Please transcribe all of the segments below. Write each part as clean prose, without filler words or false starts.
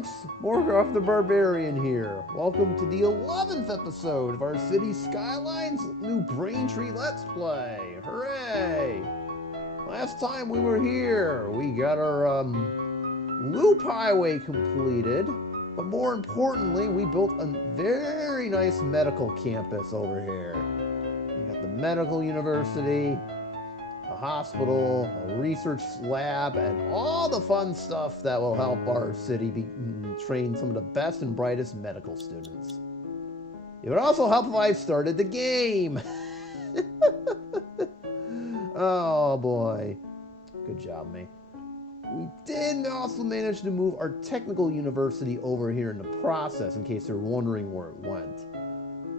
folks, Morgoth the Barbarian here. Welcome to the 11th episode of our city Skylines new Braintree Let's Play. Hooray! Last time we were here, we got our loop highway completed, but more importantly, we built a very nice medical campus over here. We got the medical university, a hospital, a research lab, and all the fun stuff that will help our city train some of the best and brightest medical students. It would also help if I started the game. Oh boy. Good job, me. We did also manage to move our technical university over here in the process, in case you're wondering where it went.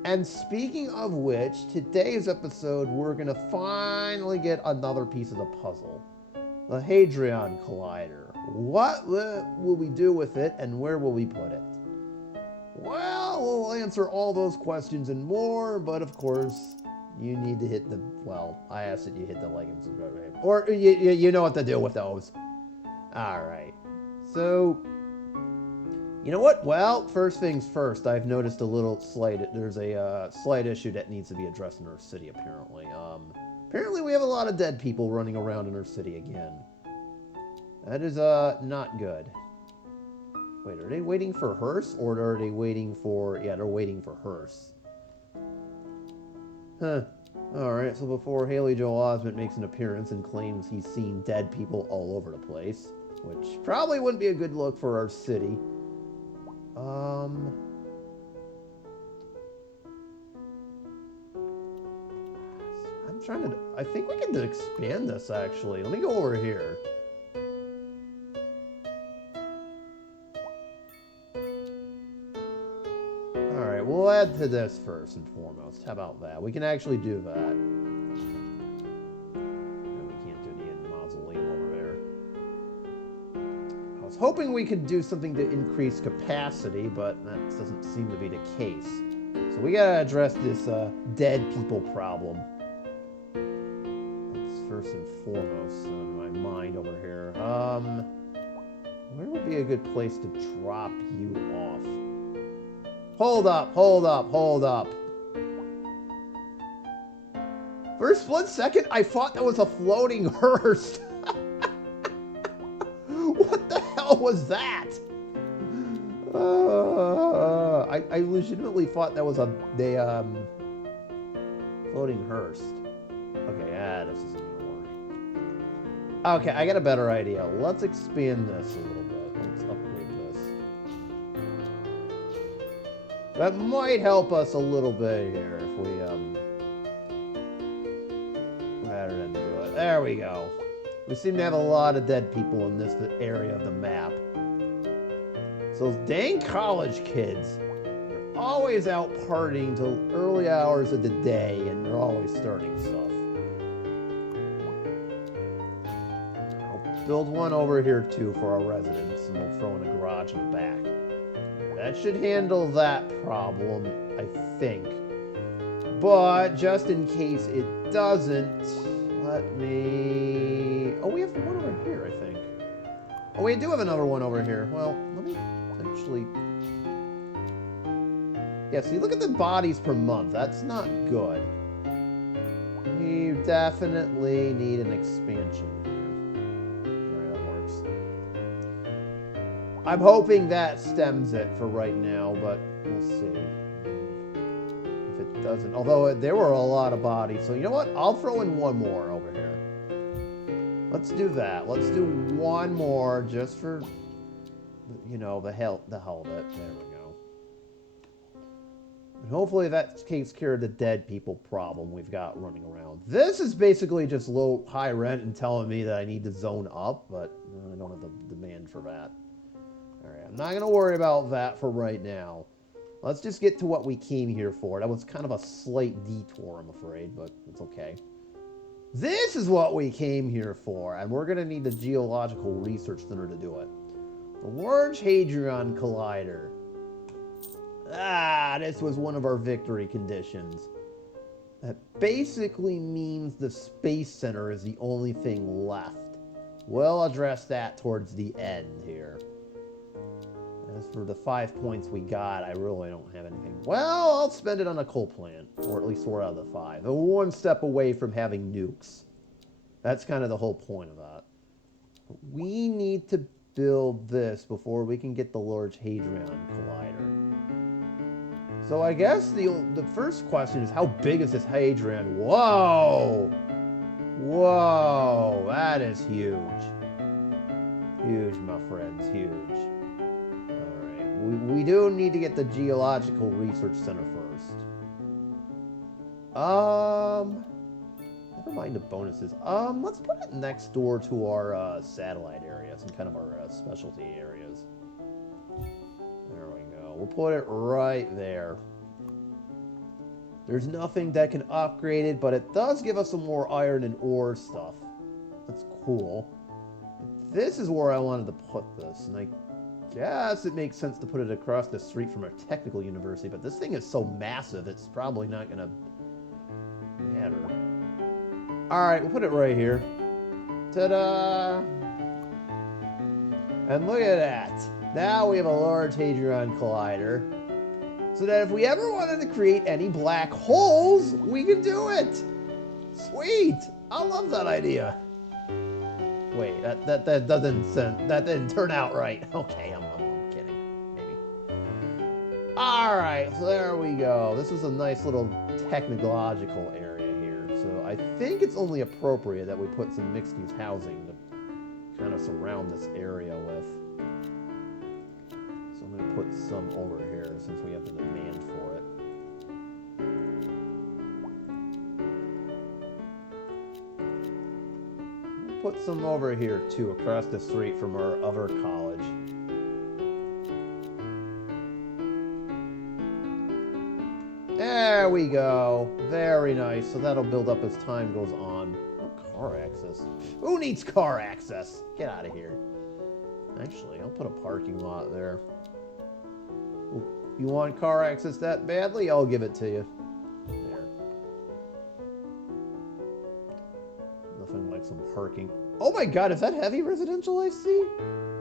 And speaking of which, today's episode, we're going to finally get another piece of the puzzle. The Hadron Collider. What will we do with it, and where will we put it? Well, we'll answer all those questions and more, but of course, you need to hit the, well, I ask that you hit the like and subscribe, or you know what to do with those. Alright, so... you know what? Well, first things first, I've noticed there's a slight issue that needs to be addressed in our city, apparently. Apparently we have a lot of dead people running around in our city again. That is, not good. Wait, are they waiting for hearse, or are they waiting for, yeah, they're waiting for hearse. Huh. Alright, so before Haley Joel Osment makes an appearance and claims he's seen dead people all over the place, which probably wouldn't be a good look for our city. I'm trying to... I think we can expand this, actually. Let me go over here. Alright, we'll add to this first and foremost. How about that? We can actually do that. No, we can't do the mausoleum over there. I was hoping we could do something to increase capacity, but that doesn't seem to be the case. So we gotta address this dead people problem. That's first and foremost on my mind over here. Where would be a good place to drop you off? Hold up, hold up, hold up. For a split second, I thought that was a floating hearse. What the hell was that? I legitimately thought that was a floating hearse. Okay, this isn't gonna work. Okay, I got a better idea. Let's expand this a little bit. Let's upgrade this. That might help us a little bit here if we rather than do it. There we go. We seem to have a lot of dead people in this area of the map. So those dang college kids are always out partying till early hours of the day, and they're always starting stuff. I'll build one over here too for our residents, and we'll throw in a garage in the back. That should handle that problem, I think. But just in case it doesn't, let me... oh, we have one over here, I think. Oh, we do have another one over here. Well, let me actually... yeah, see, look at the bodies per month. That's not good. We definitely need an expansion here. Alright, that works. I'm hoping that stems it for right now, but we'll see. If it doesn't. Although there were a lot of bodies. So you know what? I'll throw in one more over here. Let's do that. Let's do one more just for, you know, the hell of it. There we go. And hopefully that takes care of the dead people problem we've got running around. This is basically just high rent and telling me that I need to zone up, but I don't have the demand for that. Alright, I'm not going to worry about that for right now. Let's just get to what we came here for. That was kind of a slight detour, I'm afraid, but it's okay. This is what we came here for, and we're going to need the Geological Research Center to do it. The Large Hadron Collider. This was one of our victory conditions. That basically means the Space Center is the only thing left. We'll address that towards the end here. As for the 5 points we got, I really don't have anything. Well, I'll spend it on a coal plant, or at least 4 out of the 5. And we're 1 step away from having nukes. That's kind of the whole point of that. But we need to build this before we can get the Large Hadron Collider. So I guess the first question is, how big is this Hadron? Whoa! Whoa! That is huge. Huge, my friends, huge. Alright, we do need to get the Geological Research Center first. Never mind the bonuses. Let's put it next door to our satellite areas and kind of our specialty areas. There we go. We'll put it right there. There's nothing that can upgrade it, but it does give us some more iron and ore stuff. That's cool. But this is where I wanted to put this, and I guess it makes sense to put it across the street from our technical university, but this thing is so massive, it's probably not going to matter. Alright, we'll put it right here. Ta-da! And look at that. Now we have a Large Hadron Collider. So that if we ever wanted to create any black holes, we can do it! Sweet! I love that idea. Wait, that didn't turn out right. Okay, I'm kidding. Maybe. Alright, so there we go. This is a nice little technological area here. So I think it's only appropriate that we put some mixed-use housing to kind of surround this area with. So I'm going to put some over here since we have the demand for it. We'll put some over here too, across the street from our other college. There we go. Very nice. So that'll build up as time goes on. No car access. Who needs car access? Get out of here. Actually, I'll put a parking lot there. You want car access that badly? I'll give it to you. There. Nothing like some parking. Oh my god, is that heavy residential I see?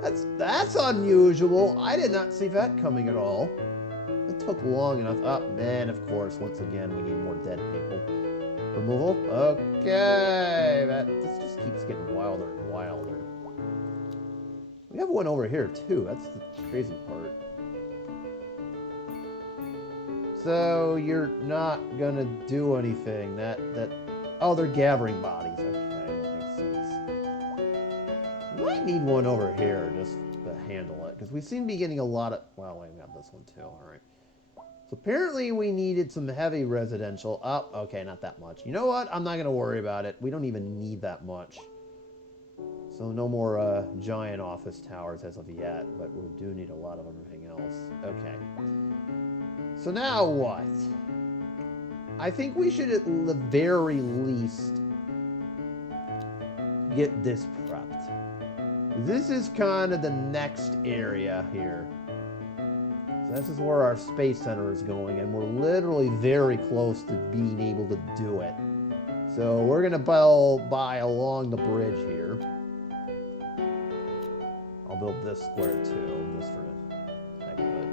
That's unusual. I did not see that coming at all. It took long enough. Oh, man, of course. Once again, we need more dead people. Removal? Okay. This just keeps getting wilder and wilder. We have one over here, too. That's the crazy part. So, you're not gonna do anything. Oh, they're gathering bodies. Okay, that makes sense. We might need one over here just to handle it, because we seem to be getting a lot of... Well, we got this one, too. Alright. So, apparently we needed some heavy residential. Oh, okay, not that much. You know what? I'm not gonna worry about it. We don't even need that much. So, no more giant office towers as of yet, but we do need a lot of everything else. Okay. So now what? I think we should at the very least get this prepped. This is kind of the next area here. So this is where our space center is going, and we're literally very close to being able to do it. So we're going to buy along the bridge here. I'll build this square too, just for the heck of it.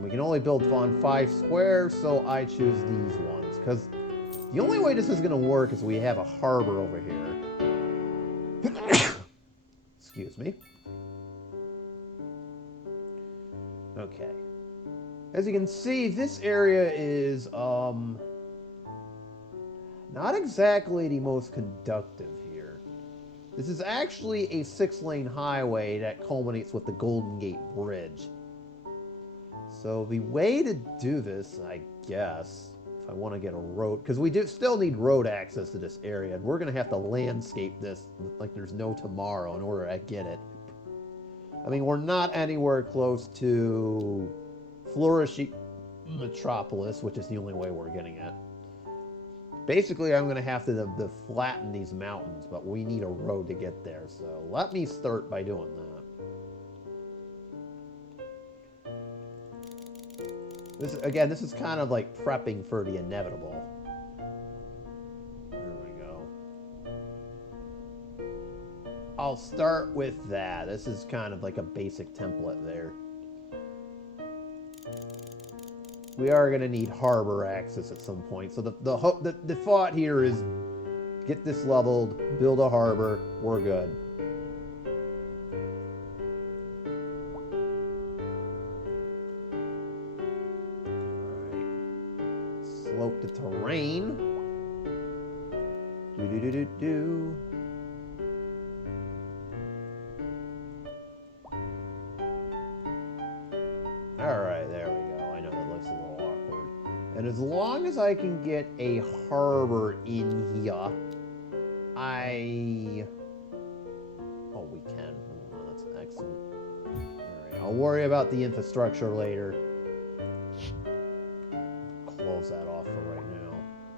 We can only build on 5 squares, so I choose these ones. Because the only way this is going to work is we have a harbor over here. Excuse me. Okay. As you can see, this area is not exactly the most conductive here. This is actually a 6-lane highway that culminates with the Golden Gate Bridge. So the way to do this, I guess, if I want to get a road, because we still need road access to this area, and we're going to have to landscape this like there's no tomorrow in order to get it. I mean, we're not anywhere close to flourishing metropolis, which is the only way we're getting it. Basically, I'm going to have to flatten these mountains, but we need a road to get there. So let me start by doing that. This is kind of like prepping for the inevitable. There we go. I'll start with that. This is kind of like a basic template there. we are going to need harbor access at some point. So the thought here is get this leveled, build a harbor, we're good. Alright. Slope the terrain. Do. Alright, there we go. I know that looks a little awkward. And as long as I can get a harbor in here, Oh, we can. Oh, that's excellent. Alright, I'll worry about the infrastructure later. Close that off for right now.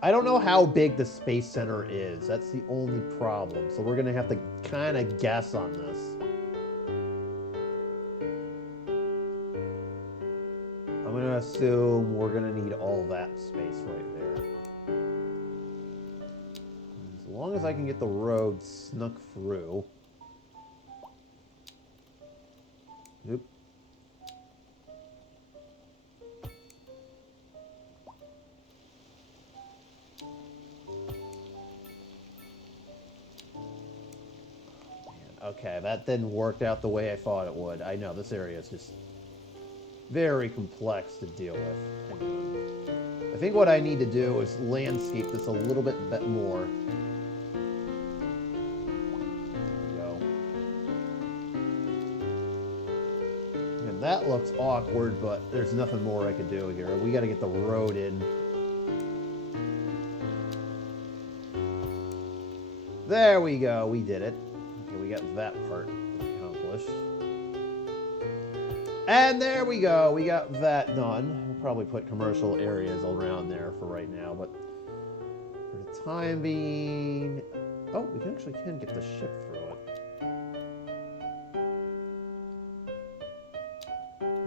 I don't know how big the Space Center is. That's the only problem. So we're going to have to kind of guess on this. I'm going to assume we're going to need all that space right there. As long as I can get the road snuck through. Oop. Okay, that didn't work out the way I thought it would. I know, this area is just very complex to deal with. Hang on. I think what I need to do is landscape this a little bit more. There we go. And that looks awkward, but there's nothing more I could do here. We got to get the road in. There we go, we did it. Okay, we got that part accomplished. And there we go, we got that done. We'll probably put commercial areas around there for right now, but for the time being... Oh, we can get the ship through it.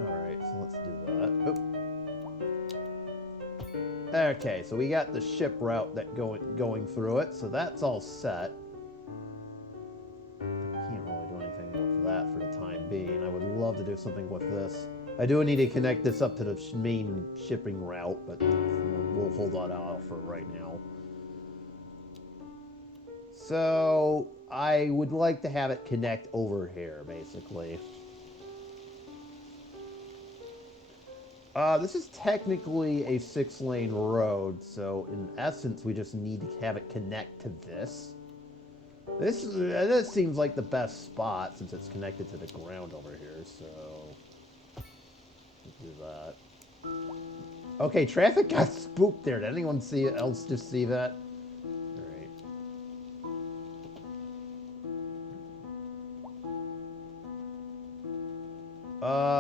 Alright, so let's do that. Oop. Okay, so we got the ship route that going through it, so that's all set. Can't really do anything with that for the time being. I would love to do something with this. I do need to connect this up to the main shipping route, but we'll hold that out for right now. So I would like to have it connect over here, basically. This is technically a 6-lane road, so in essence, we just need to have it connect to this. This seems like the best spot since it's connected to the ground over here, so let's do that. Okay, traffic got spooked there. Did anyone else just see that?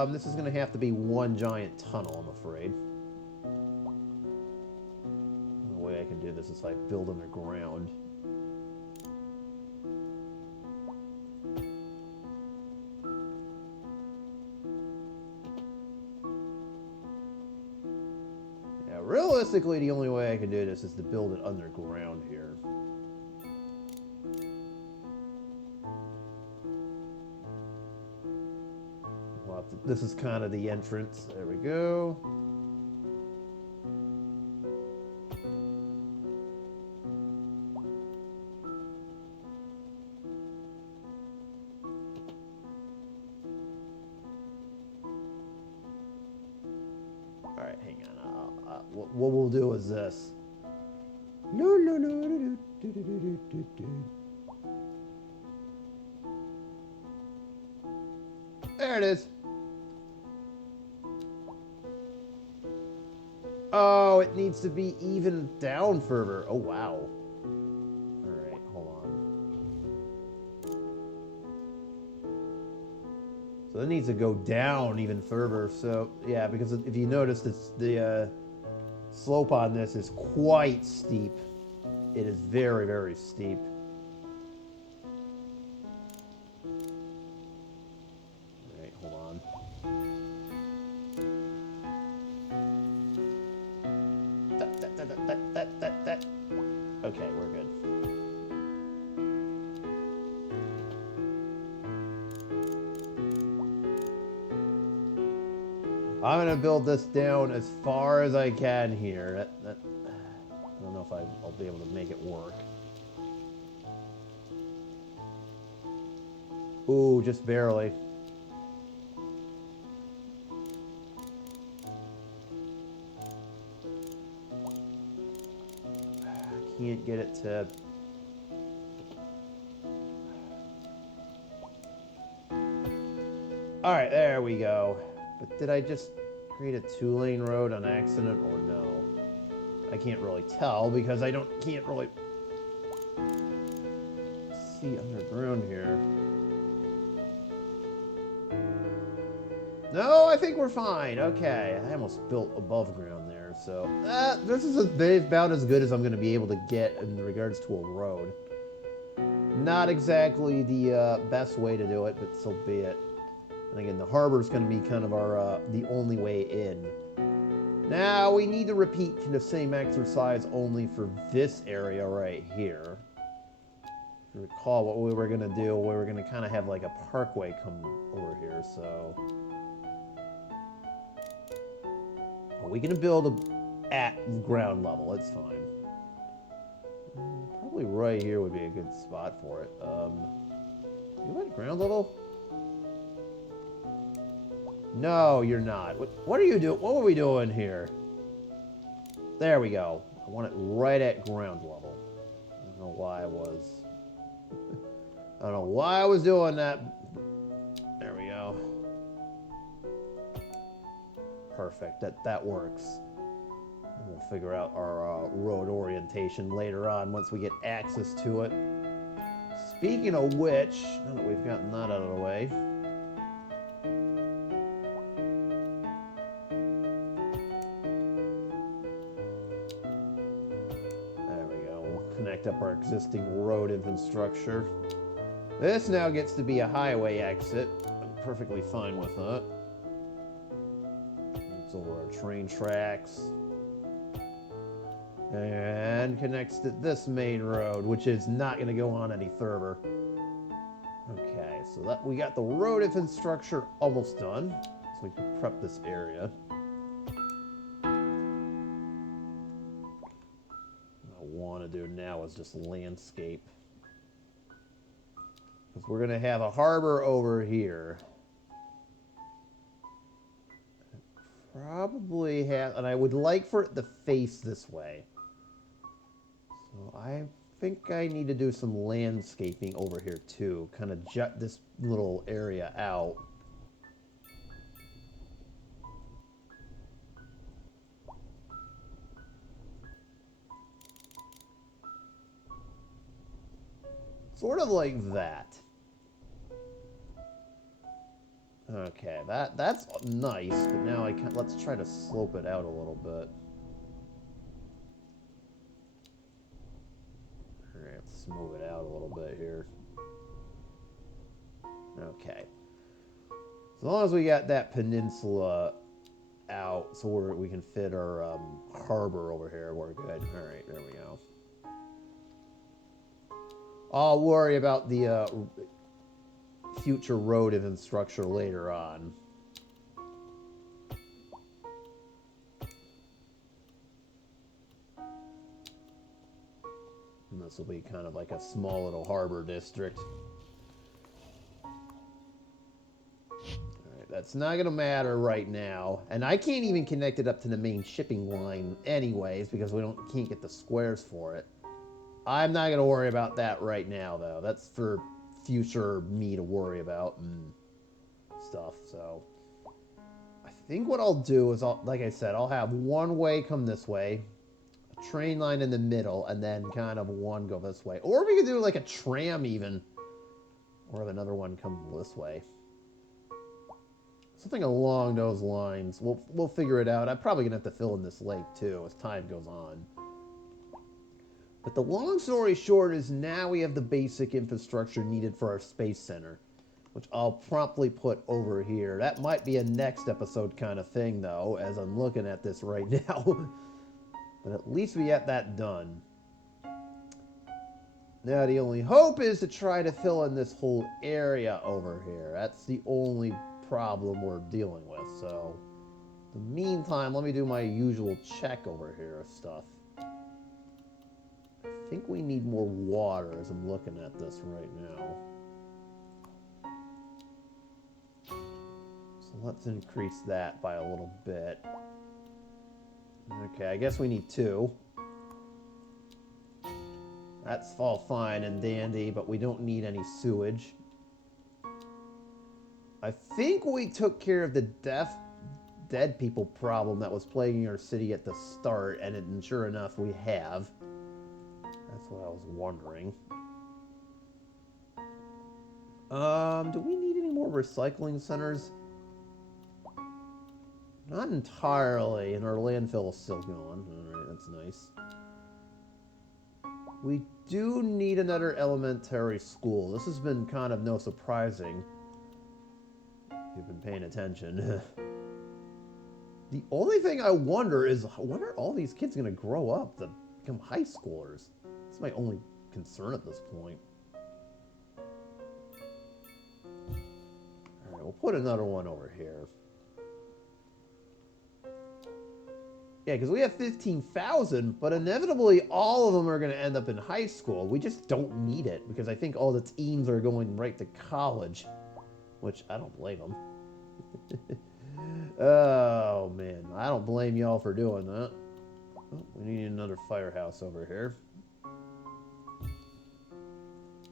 This is going to have to be one giant tunnel, I'm afraid. The way I can do this is like build underground. Yeah, realistically, the only way I can do this is to build it underground here. This is kind of the entrance. There we go. All right, hang on. What we'll do is this. There it is. Oh, it needs to be even down further. Oh, wow. Alright, hold on. So it needs to go down even further. So, yeah, because if you notice, the slope on this is quite steep. It is very, very steep. Alright, hold on. Okay, we're good. I'm gonna build this down as far as I can here. I don't know if I'll be able to make it work. Ooh, just barely. I can't get it to... Alright, there we go. But did I just create a two-lane road on accident or no? I can't really tell because I can't really see underground here. No, I think we're fine. Okay, I almost built above ground there, so this is about as good as I'm going to be able to get in regards to a road. Not exactly the best way to do it, but so be it. And again, the harbor's going to be kind of our the only way in. Now we need to repeat the same exercise only for this area right here. If you recall what we were going to do, we were going to kind of have like a parkway come over here, so... We can build at ground level. It's fine. Probably right here would be a good spot for it. You at ground level? No, you're not. What are you doing? What were we doing here? There we go. I want it right at ground level. I don't know why I was. I don't know why I was doing that. There we go. Perfect. That works. And we'll figure out our road orientation later on once we get access to it. Speaking of which, now that we've gotten that out of the way, there we go. We'll connect up our existing road infrastructure. This now gets to be a highway exit. I'm perfectly fine with that. It's over our train tracks. And connects to this main road, which is not going to go on any further. Okay, so that we got the road infrastructure almost done. So we can prep this area. What I want to do now is just landscape. Because we're going to have a harbor over here. Probably have, and I would like for it to face this way. So I think I need to do some landscaping over here too. Kind of jut this little area out. Sort of like that. Okay, that's nice, but now let's try to slope it out a little bit. Alright, let's smooth it out a little bit here. Okay. As long as we got that peninsula out so we can fit our harbor over here, we're good. Alright, there we go. I'll worry about the future road infrastructure later on. And this will be kind of like a small little harbor district. Alright, that's not going to matter right now. And I can't even connect it up to the main shipping line anyways because we can't get the squares for it. I'm not going to worry about that right now, though. That's for future me to worry about and stuff. So I think what I'll do is, like I said, I'll have one way come this way, a train line in the middle, and then kind of one go this way. Or we could do like a tram even, or have another one come this way. Something along those lines. We'll figure it out. I'm probably gonna have to fill in this lake too as time goes on. But the long story short is now we have the basic infrastructure needed for our space center, which I'll promptly put over here. That might be a next episode kind of thing, though, as I'm looking at this right now. But at least we got that done. Now the only hope is to try to fill in this whole area over here. That's the only problem we're dealing with, so In the meantime, let me do my usual check over here of stuff. I think we need more water as I'm looking at this right now. So let's increase that by a little bit. Okay, I guess we need 2. That's all fine and dandy, but we don't need any sewage. I think we took care of the dead people problem that was plaguing our city at the start, and sure enough, we have. That's what I was wondering. Do we need any more recycling centers? Not entirely, and our landfill is still going. Alright, that's nice. We do need another elementary school. This has been kind of no surprising. If you've been paying attention. The only thing I wonder is, when are all these kids going to grow up to become high schoolers? That's my only concern at this point. Alright, we'll put another one over here. Yeah, because we have 15,000, but inevitably all of them are going to end up in high school. We just don't need it, because I think all the teens are going right to college, which I don't blame them. Oh, man. I don't blame y'all for doing that. Oh, we need another firehouse over here.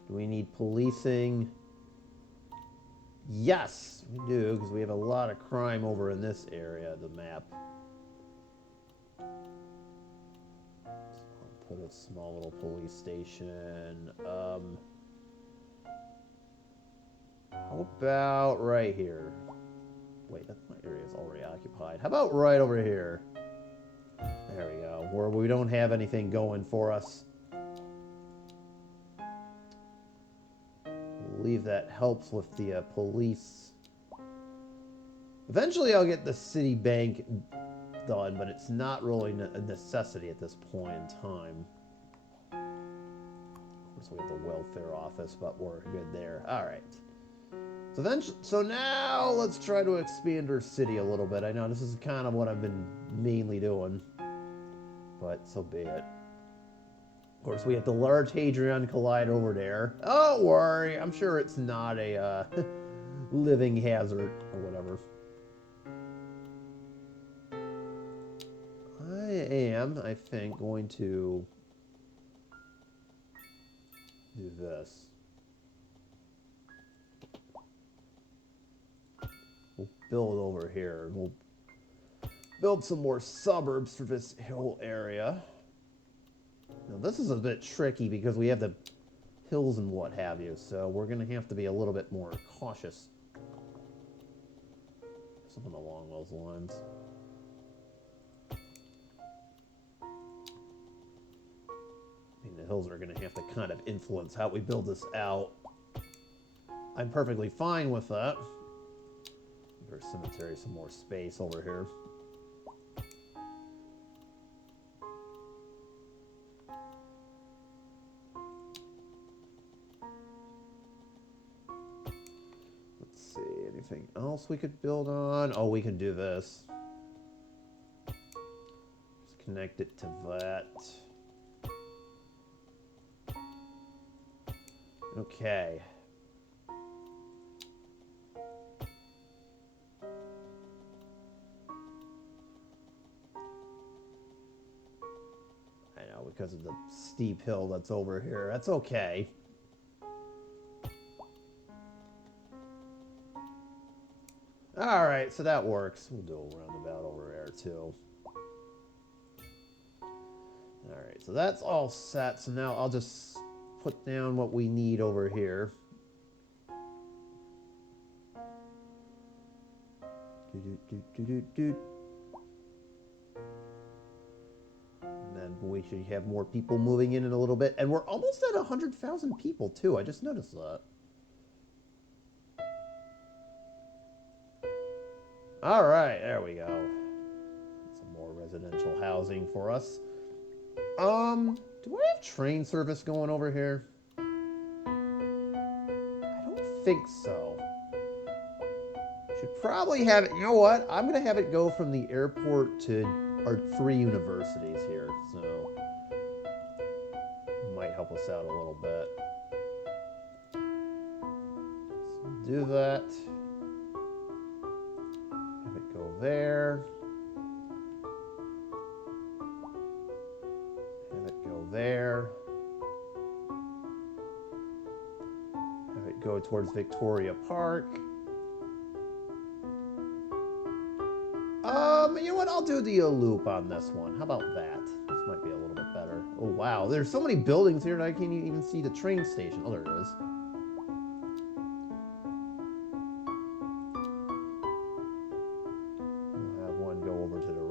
Do we need policing? Yes, we do, because we have a lot of crime over in this area of the map. Put a small little police station. How about right here? Wait, that my area is already occupied. How about right over here? There we go. Where we don't have anything going for us. I believe that helps with the police. Eventually I'll get the city bank done, but it's not really a necessity at this point in time. Of course, we have the welfare office, but we're good there. All right. So now let's try to expand our city a little bit. I know this is kind of what I've been mainly doing, but so be it. Of course, we have the large Hadron Collider over there. Don't worry, I'm sure it's not a living hazard or whatever. I think, going to do this. We'll build over here. We'll build some more suburbs for this whole area. Now, this is a bit tricky because we have the hills and what have you, so we're going to have to be a little bit more cautious. Something along those lines. The hills are going to have to kind of influence how we build this out. I'm perfectly fine with that. Give our cemetery some more space over here. Let's see, anything else we could build on? Oh, we can do this. Just connect it to that. Okay. I know, because of the steep hill that's over here. That's okay. Alright, so that works. We'll do a roundabout over there, too. Alright, so that's all set. So now I'll just put down what we need over here. And then we should have more people moving in a little bit. And we're almost at 100,000 people, too. I just noticed that. All right, there we go. Some more residential housing for us. Do I have train service going over here? I don't think so. Should probably have it. You know what? I'm going to have it go from the airport to our 3 universities here. So, might help us out a little bit. So do that. Have it go there. Have it go there. Have it go towards Victoria Park. You know what? I'll do the loop on this one. How about that? This might be a little bit better. Oh, wow. There's so many buildings here that I can't even see the train station. Oh, there it is. We'll have one go over to the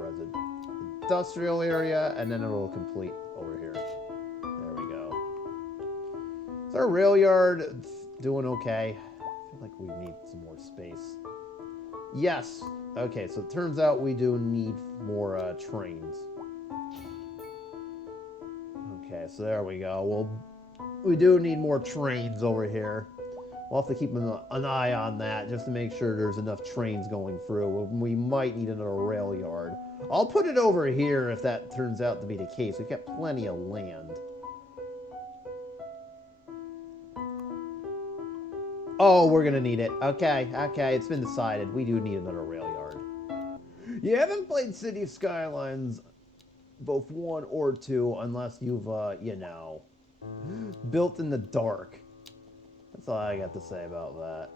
industrial area, and then it'll complete over here. There we go. Is our rail yard doing okay? I feel like we need some more space. Yes. Okay, so it turns out we do need more trains. Okay, so there we go. Well, we do need more trains over here. We'll have to keep an eye on that just to make sure there's enough trains going through. We might need another rail yard. I'll put it over here if that turns out to be the case. We've got plenty of land. Oh, we're going to need it. Okay, it's been decided. We do need another rail yard. You haven't played City of Skylines, both 1 or 2, unless you've, you know, built in the dark. That's all I got to say about that.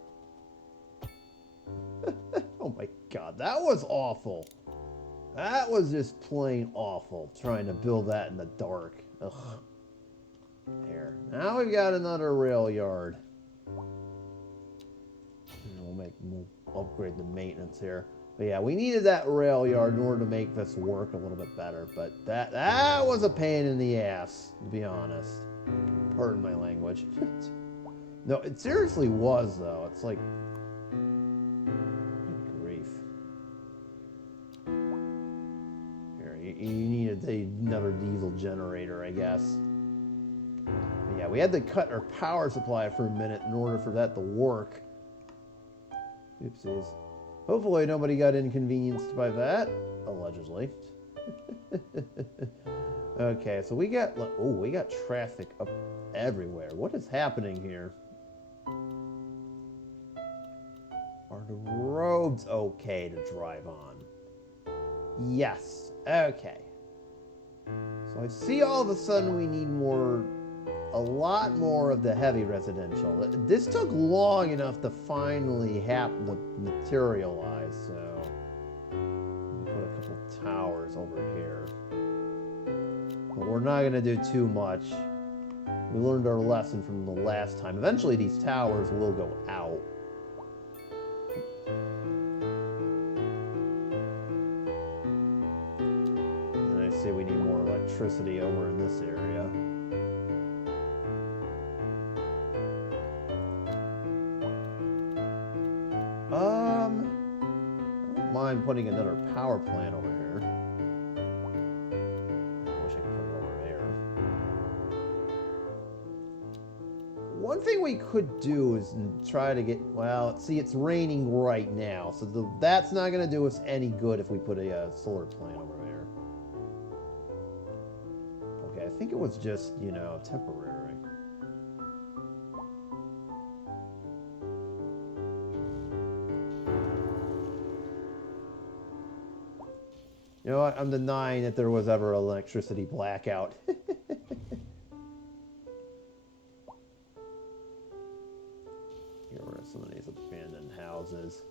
Oh my god, that was awful. That was just plain awful, trying to build that in the dark. Ugh. There. Now we've got another rail yard. We'll upgrade the maintenance here. But yeah, we needed that rail yard in order to make this work a little bit better. But that was a pain in the ass, to be honest. Pardon my language. No, it seriously was, though. It's like... Good grief. Here, you needed another diesel generator, I guess. But yeah, we had to cut our power supply for a minute in order for that to work. Oopsies. Hopefully nobody got inconvenienced by that. Allegedly. Okay, so we got traffic up everywhere. What is happening here? Are the roads okay to drive on? Yes. Okay. So I see all of a sudden we need a lot more of the heavy residential. This took long enough to finally materialize, so put a couple towers over here. But we're not going to do too much. We learned our lesson from the last time. Eventually these towers will go out. And I see we need more electricity over in this area. I don't mind putting another power plant over here. I wish I could put it over there. One thing we could do is try to get, well, see, it's raining right now, so that's not going to do us any good if we put a solar plant over there. Okay, I think it was just, you know, temporary. You know what? I'm denying that there was ever an electricity blackout. Get rid of some of these abandoned houses.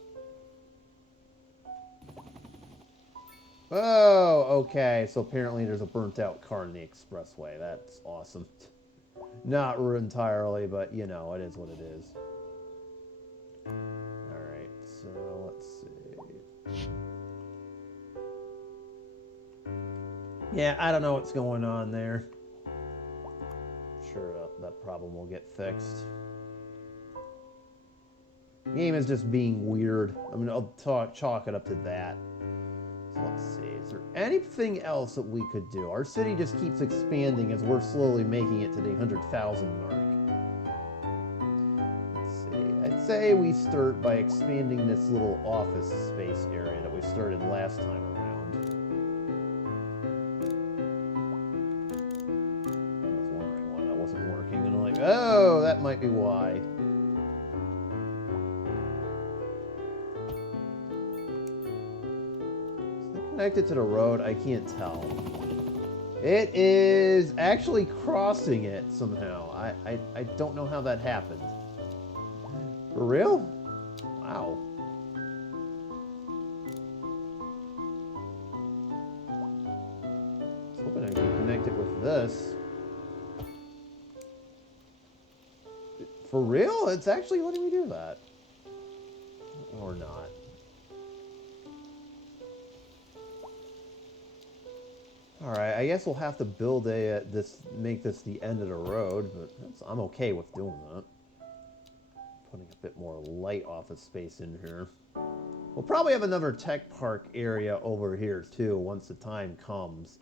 Oh, okay. So apparently there's a burnt out car in the expressway. That's awesome. Not entirely, but you know, it is what it is. Alright, so let's see. Yeah, I don't know what's going on there. I'm sure that problem will get fixed. The game is just being weird. I mean, I'll chalk it up to that. So let's see. Is there anything else that we could do? Our city just keeps expanding as we're slowly making it to the 100,000 mark. Let's see. I say we start by expanding this little office space area that we started last time around. I was wondering why that wasn't working, and I'm like, oh, that might be why. Is it connected to the road? I can't tell. It is actually crossing it somehow. I don't know how that happened. For real? Wow. I was hoping I could connect it with this. For real? It's actually letting me do that. Or not. Alright, I guess we'll have to build make this the end of the road, but I'm okay with doing that. Putting a bit more light office space in here. We'll probably have another tech park area over here too once the time comes.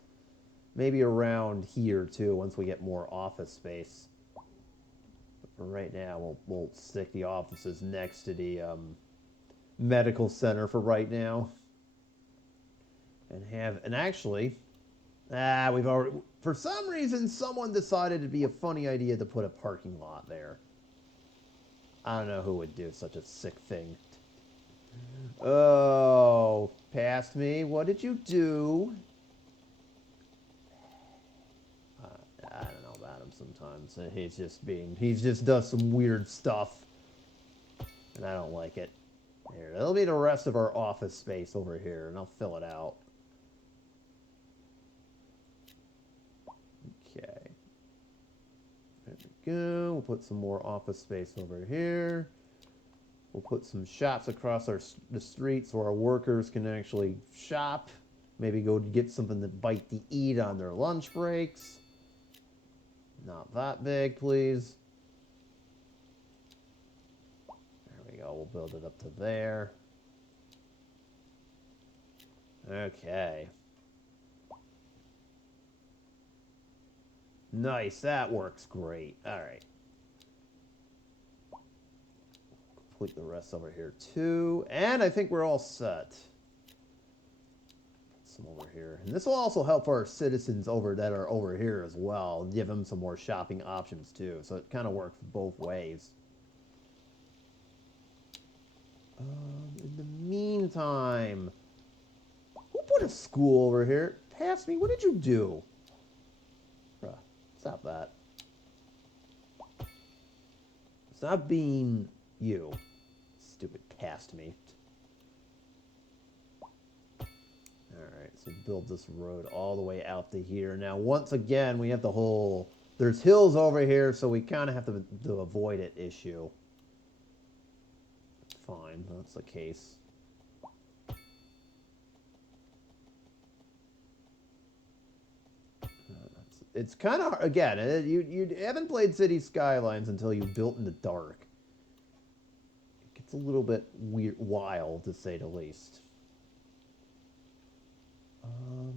Maybe around here too once we get more office space. But for right now, we'll stick the offices next to the medical center for right now. And actually, we've already, for some reason, someone decided it'd be a funny idea to put a parking lot there. I don't know who would do such a sick thing. Oh, past me. What did you do? I don't know about him sometimes. He just does some weird stuff. And I don't like it. Here, that'll be the rest of our office space over here, and I'll fill it out. Okay. There we go. We'll put some more office space over here. We'll put some shops across the street so our workers can actually shop. Maybe go get something to bite to eat on their lunch breaks. Not that big, please. There we go. We'll build it up to there. Okay. Nice. That works great. All right. Complete the rest over here too. And I think we're all set. Put some over here. And this will also help our citizens that are over here as well. Give them some more shopping options too. So it kind of works both ways. In the meantime, who put a school over here? Pass me. What did you do? Stop that. Stop being you. Stupid past me. Alright, so build this road all the way out to here. Now, once again, we have the whole... There's hills over here, so we kind of have to avoid it issue. Fine, that's the case. It's kind of, again, you haven't played City Skylines until you built in the dark. It gets a little bit weird, wild, to say the least.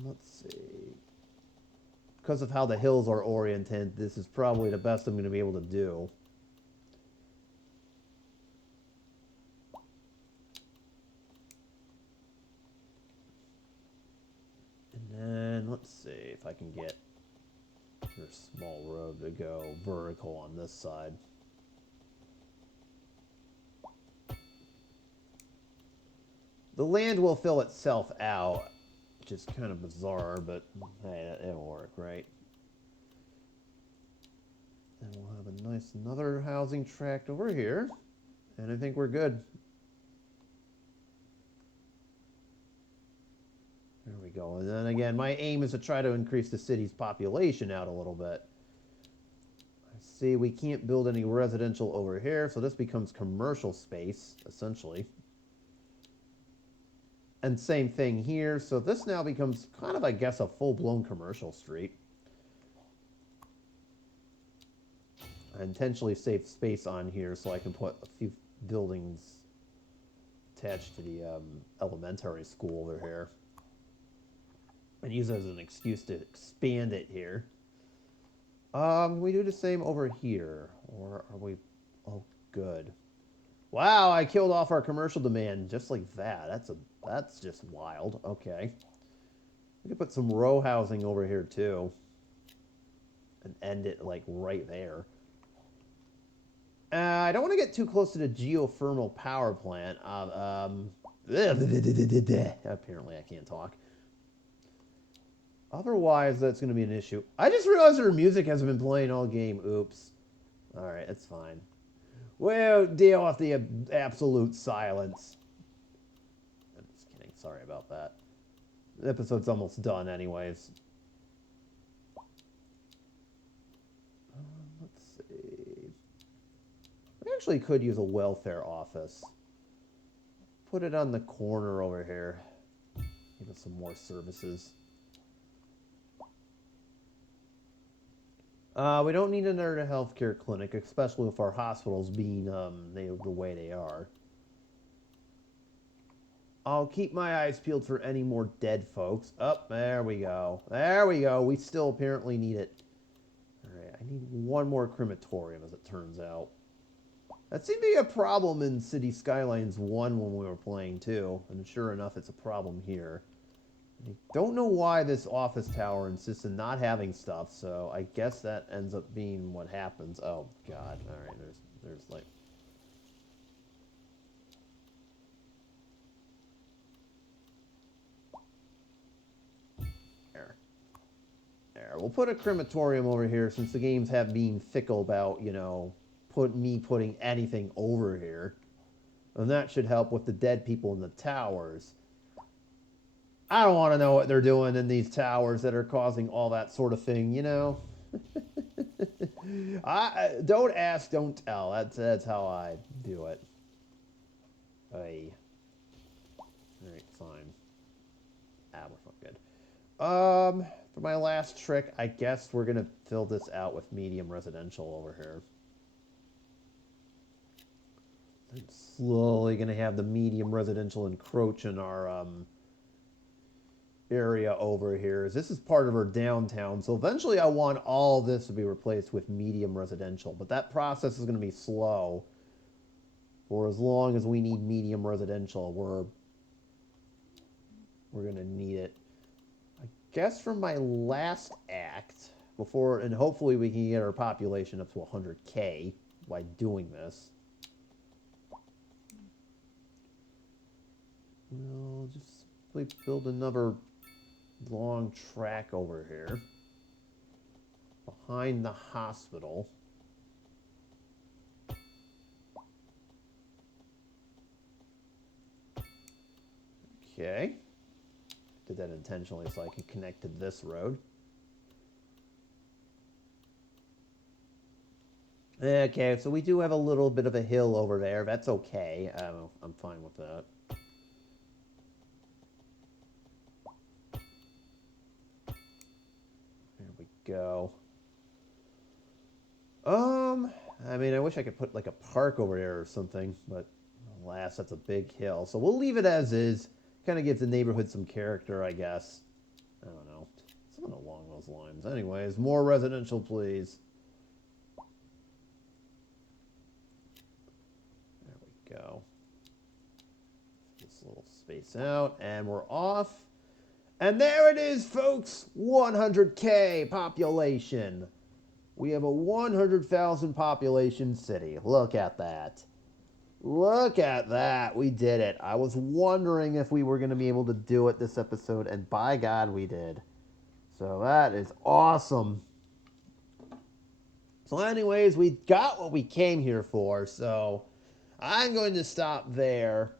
Let's see. Because of how the hills are oriented, this is probably the best I'm going to be able to do. And then, let's see if I can get a small road to go vertical on this side. The land will fill itself out, which is kind of bizarre, but hey, it'll work, right? And we'll have a nice another housing tract over here, and I think we're good. There we go. And then again, my aim is to try to increase the city's population out a little bit. I see we can't build any residential over here, so this becomes commercial space, essentially. And same thing here, so this now becomes kind of, I guess, a full-blown commercial street. I intentionally saved space on here so I can put a few buildings attached to the elementary school over here. And use it as an excuse to expand it here. We do the same over here, or are we all good? Wow, I killed off our commercial demand just like that. That's just wild. Okay. We could put some row housing over here too. And end it like right there. I don't want to get too close to the geothermal power plant. Apparently I can't talk. Otherwise, that's going to be an issue. I just realized our music hasn't been playing all game. Oops. Alright, it's fine. We'll deal with the absolute silence. I'm just kidding. Sorry about that. The episode's almost done anyways. Let's see. We actually could use a welfare office. Put it on the corner over here. Give us some more services. We don't need another healthcare clinic, especially with our hospitals being the way they are. I'll keep my eyes peeled for any more dead folks. Oh, there we go. There we go. We still apparently need it. Alright, I need one more crematorium, as it turns out. That seemed to be a problem in City Skylines 1 when we were playing, too. And sure enough, it's a problem here. I don't know why this office tower insists on not having stuff, so I guess that ends up being what happens. Oh, God. Alright, there's like... There. We'll put a crematorium over here since the games have been fickle about, you know, putting anything over here. And that should help with the dead people in the towers. I don't want to know what they're doing in these towers that are causing all that sort of thing, you know? Don't ask, don't tell. That's how I do it. Hey. Alright, fine. We're good. For my last trick, I guess we're going to fill this out with medium residential over here. I'm slowly going to have the medium residential encroach in our area over here. This is part of our downtown, so eventually I want all this to be replaced with medium residential, but that process is going to be slow. For as long as we need medium residential, we're going to need it. I guess from my last act, and hopefully we can get our population up to 100K by doing this. We'll just build another long track over here behind the hospital. Okay. Did that intentionally so I could connect to this road. Okay, so we do have a little bit of a hill over there. That's okay. I'm fine with that. There we go. I mean, I wish I could put like a park over there or something, but alas, that's a big hill. So we'll leave it as is. Kind of gives the neighborhood some character, I guess. I don't know. Something along those lines. Anyways, more residential, please. There we go. This little space out, and we're off. And there it is, folks. 100K population. We have a 100,000 population city. Look at that. Look at that. We did it. I was wondering if we were going to be able to do it this episode, and by God, we did. So that is awesome. So anyways, we got what we came here for, so I'm going to stop there.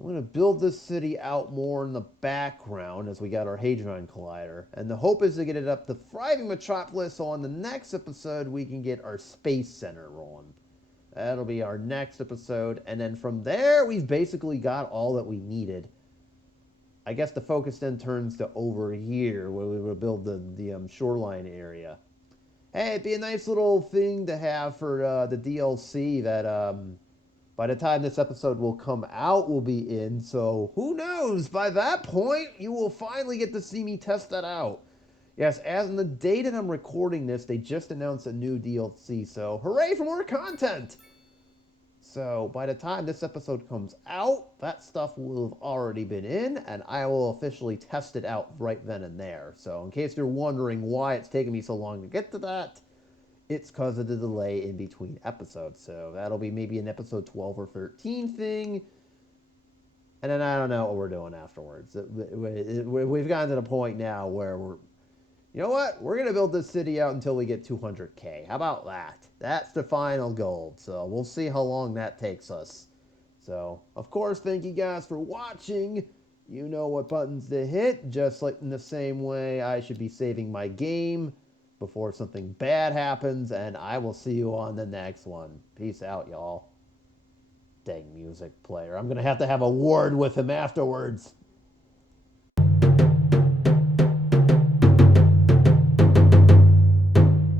I'm going to build this city out more in the background as we got our Hadron Collider. And the hope is to get it up to thriving metropolis, so on the next episode, we can get our space center rolling. That'll be our next episode. And then from there, we've basically got all that we needed. I guess the focus then turns to over here, where we will build the shoreline area. Hey, it'd be a nice little thing to have for the DLC that by the time this episode will come out, will be in. So who knows? By that point, you will finally get to see me test that out. Yes, as in the date that I'm recording this, they just announced a new DLC, so hooray for more content! So by the time this episode comes out, that stuff will have already been in, and I will officially test it out right then and there. So in case you're wondering why it's taking me so long to get to that, it's because of the delay in between episodes. So that'll be maybe an episode 12 or 13 thing. And then I don't know what we're doing afterwards. We've gotten to the point now where you know what? We're going to build this city out until we get 200K. How about that? That's the final goal. So we'll see how long that takes us. So, of course, thank you guys for watching. You know what buttons to hit. Just like in the same way I should be saving my game before something bad happens. And I will see you on the next one. Peace out, y'all. Dang music player. I'm going to have a word with him afterwards.